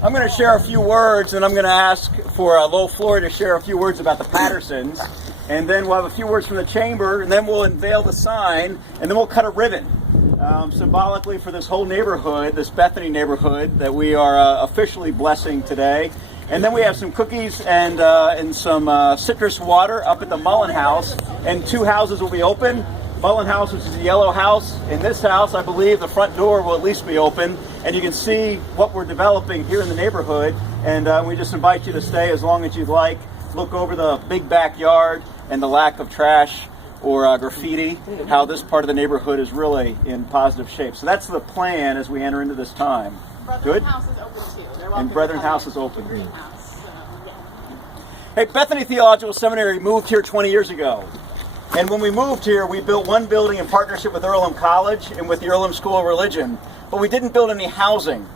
I'm going to share a few words, and I'm going to ask for Lowell Floyd to share a few words about the Pattersons, and then we'll have a few words from the chamber, and then we'll unveil the sign, and then we'll cut a ribbon, symbolically for this whole neighborhood, this Bethany neighborhood that we are officially blessing today. And then we have some cookies and some citrus water up at the Mullen House, and 2 houses will be open. Mullen House, which is the yellow house. In this house, I believe the front door will at least be open, and you can see what we're developing here in the neighborhood. And we just invite you to stay as long as you'd like. Look over the big backyard and the lack of trash or graffiti, how this part of the neighborhood is really in positive shape. So that's the plan as we enter into this time. Good? House is open too. And Brethren House is open. Greenhouse. So, yeah. Hey, Bethany Theological Seminary moved here 20 years ago. And when we moved here, we built one building in partnership with Earlham College and with the Earlham School of Religion. But we didn't build any housing.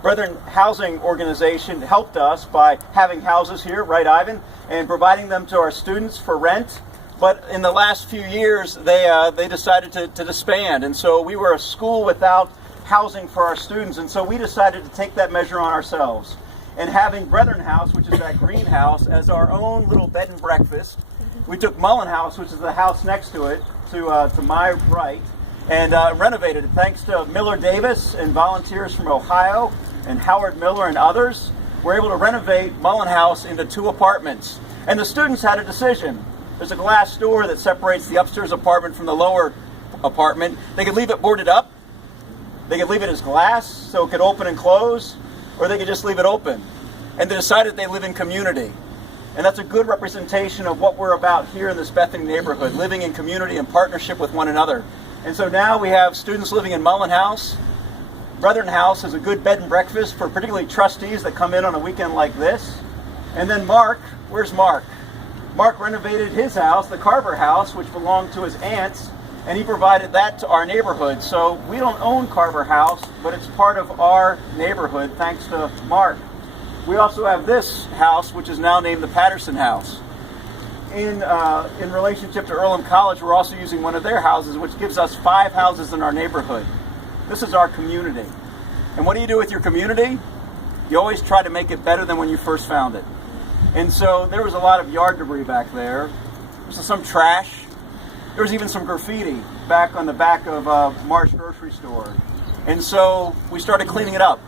Brethren Housing Organization helped us by having houses here, right, Ivan, and providing them to our students for rent. But in the last few years, they decided to disband. And so we were a school without housing for our students. And so we decided to take that measure on ourselves. And having Brethren House, which is that greenhouse, as our own little bed and breakfast, we took Mullen House, which is the house next to it, to my right, and renovated it. Thanks to Miller Davis and volunteers from Ohio and Howard Miller and others, we're able to renovate Mullen House into 2 apartments. And the students had a decision. There's a glass door that separates the upstairs apartment from the lower apartment. They could leave it boarded up. They could leave it as glass so it could open and close, or they could just leave it open. And they decided they live in community. And that's a good representation of what we're about here in this Bethany neighborhood, living in community and partnership with one another. And so now we have students living in Mullen House. Brethren House is a good bed and breakfast for particularly trustees that come in on a weekend like this. And then Mark, where's Mark? Mark renovated his house, the Carver House, which belonged to his aunts, and he provided that to our neighborhood. So we don't own Carver House, but it's part of our neighborhood thanks to Mark. We also have this house, which is now named the Patterson House. In relationship to Earlham College, we're also using one of their houses, which gives us 5 houses in our neighborhood. This is our community. And what do you do with your community? You always try to make it better than when you first found it. And so there was a lot of yard debris back there. There was some trash. There was even some graffiti back on the back of Marsh Grocery Store. And so we started cleaning it up.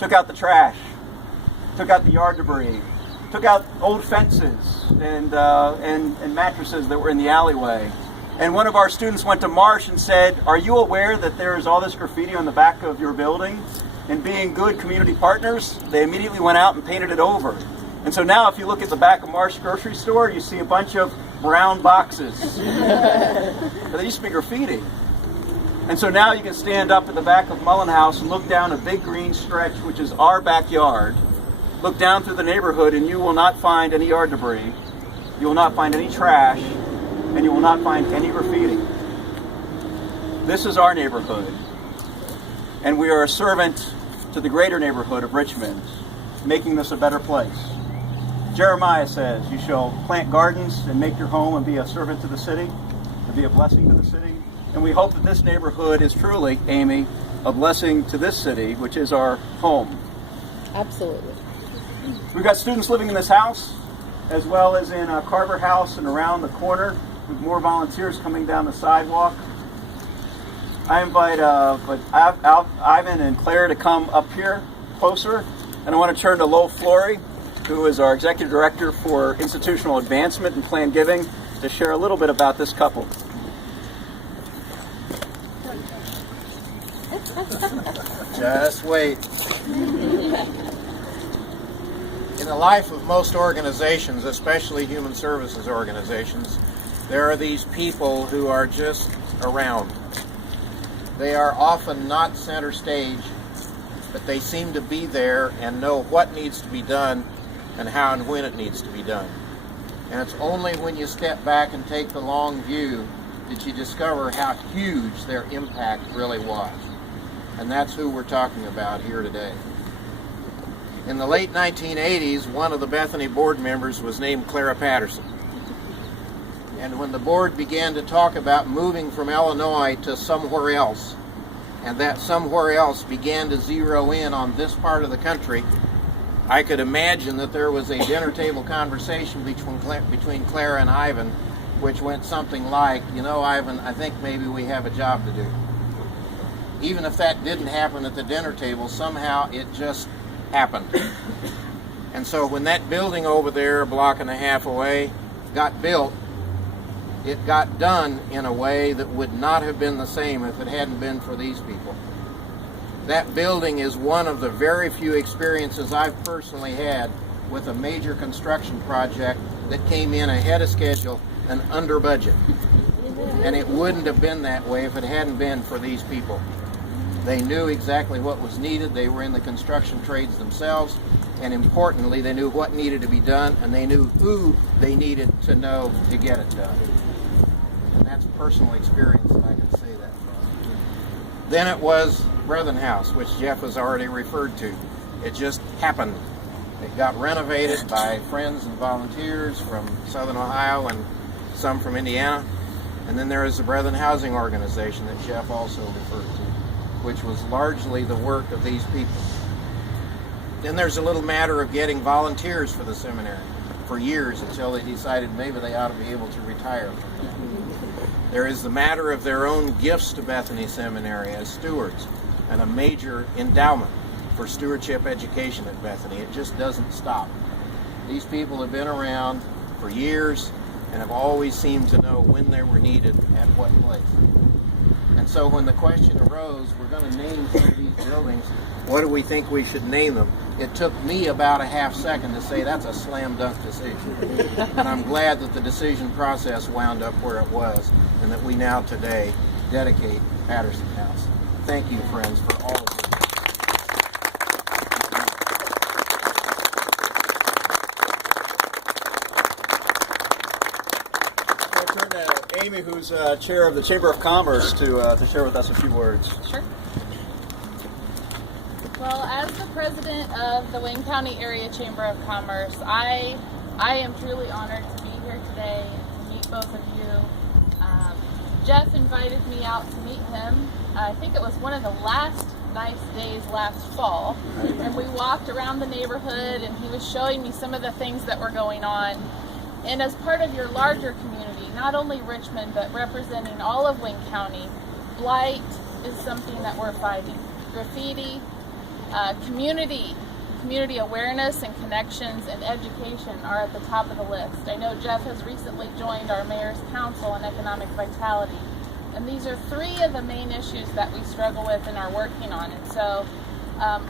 Took out the trash. Took out the yard debris, took out old fences and mattresses that were in the alleyway. And one of our students went to Marsh and said, "Are you aware that there is all this graffiti on the back of your building?" And being good community partners, they immediately went out and painted it over. And so now if you look at the back of Marsh Grocery Store, you see a bunch of brown boxes. But they used to be graffiti. And so now you can stand up at the back of Mullen House and look down a big green stretch, which is our backyard. Look down through the neighborhood and you will not find any yard debris, you will not find any trash, and you will not find any graffiti. This is our neighborhood, and we are a servant to the greater neighborhood of Richmond, making this a better place. Jeremiah says, "You shall plant gardens and make your home and be a servant to the city, and be a blessing to the city." And we hope that this neighborhood is truly, Amy, a blessing to this city, which is our home. Absolutely. We've got students living in this house, as well as in Carver House and around the corner, with more volunteers coming down the sidewalk. I invite Ivan and Claire to come up here closer, and I want to turn to Lowell Floyd, who is our Executive Director for Institutional Advancement and Planned Giving, to share a little bit about this couple. Just wait. In the life of most organizations, especially human services organizations, there are these people who are just around. They are often not center stage, but they seem to be there and know what needs to be done and how and when it needs to be done. And it's only when you step back and take the long view that you discover how huge their impact really was. And that's who we're talking about here today. In the late 1980s, one of the Bethany board members was named Clara Patterson. And when the board began to talk about moving from Illinois to somewhere else, and that somewhere else began to zero in on this part of the country, I could imagine that there was a dinner table conversation between Clara and Ivan, which went something like, you know, Ivan, I think maybe we have a job to do. Even if that didn't happen at the dinner table, somehow it just happened. And so when that building over there, a block and a half away, got built, it got done in a way that would not have been the same if it hadn't been for these people. That building is one of the very few experiences I've personally had with a major construction project that came in ahead of schedule and under budget. And it wouldn't have been that way if it hadn't been for these people. They knew exactly what was needed. They were in the construction trades themselves. And importantly, they knew what needed to be done, and they knew who they needed to know to get it done. And that's personal experience that I can say that from. Then it was Brethren House, which Jeff has already referred to. It just happened. It got renovated by friends and volunteers from Southern Ohio and some from Indiana. And then there is the Brethren Housing Organization that Jeff also referred to, which was largely the work of these people. Then there's a little matter of getting volunteers for the seminary for years until they decided maybe they ought to be able to retire. There is the matter of their own gifts to Bethany Seminary as stewards and a major endowment for stewardship education at Bethany. It just doesn't stop. These people have been around for years and have always seemed to know when they were needed at what place. And so when the question arose, we're going to name some of these buildings, what do we think we should name them? It took me about a half second to say that's a slam dunk decision. And I'm glad that the decision process wound up where it was and that we now today dedicate Patterson House. Thank you, friends, for all of this. I'll turn to Amy, who's chair of the Chamber of Commerce, to share with us a few words. Sure. Well, as the president of the Wayne County Area Chamber of Commerce, I am truly honored to be here today and to meet both of you. Jeff invited me out to meet him. I think it was one of the last nice days last fall, and we walked around the neighborhood and he was showing me some of the things that were going on. And as part of your larger community, not only Richmond, but representing all of Wayne County, blight is something that we're fighting. Graffiti, community awareness and connections and education are at the top of the list. I know Jeff has recently joined our Mayor's Council on Economic Vitality, and these are three of the main issues that we struggle with and are working on. And so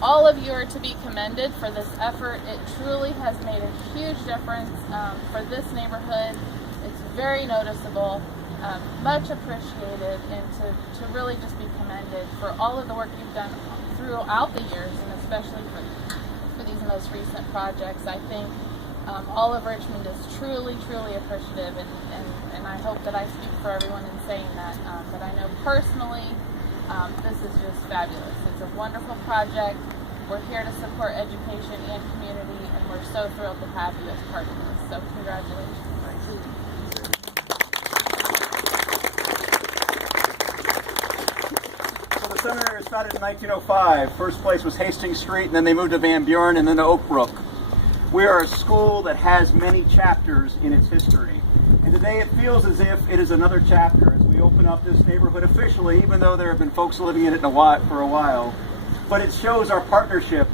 all of you are to be commended for this effort. It truly has made a huge difference for this neighborhood. It's very noticeable, much appreciated, and to really just be commended for all of the work you've done throughout the years, and especially for these most recent projects. I think all of Richmond is truly appreciative, and I hope that I speak for everyone in saying that. But I know personally, this is just fabulous. It's a wonderful project. We're here to support education and community, and we're so thrilled to have you as part of this. So congratulations. The seminary was founded in 1905. First place was Hastings Street, and then they moved to Van Buren and then to Oak Brook. We are a school that has many chapters in its history. And today it feels as if it is another chapter as we open up this neighborhood officially, even though there have been folks living in it for a while. But it shows our partnership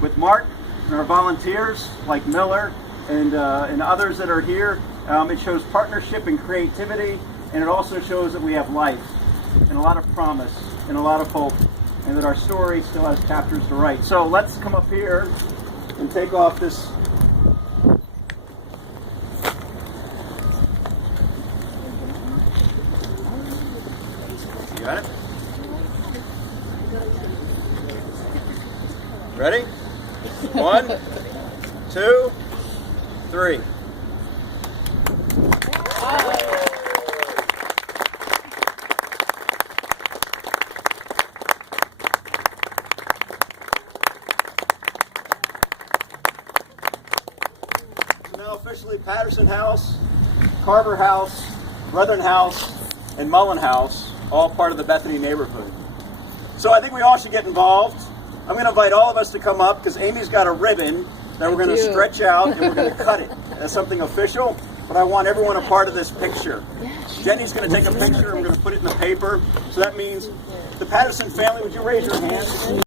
with Mark and our volunteers like Miller and others that are here. It shows partnership and creativity, and it also shows that we have life and a lot of promise and a lot of hope, and that our story still has chapters to write. So let's come up here and take off this. You got it? Ready? 1, 2, 3. Officially Patterson House, Carver House, Brethren House, and Mullen House, all part of the Bethany neighborhood. So I think we all should get involved. I'm going to invite all of us to come up because Amy's got a ribbon Now we're going to stretch out and we're going to cut it as something official, but I want everyone a part of this picture. Jenny's going to take a picture and we're going to put it in the paper. So that means the Patterson family, would you raise your hand?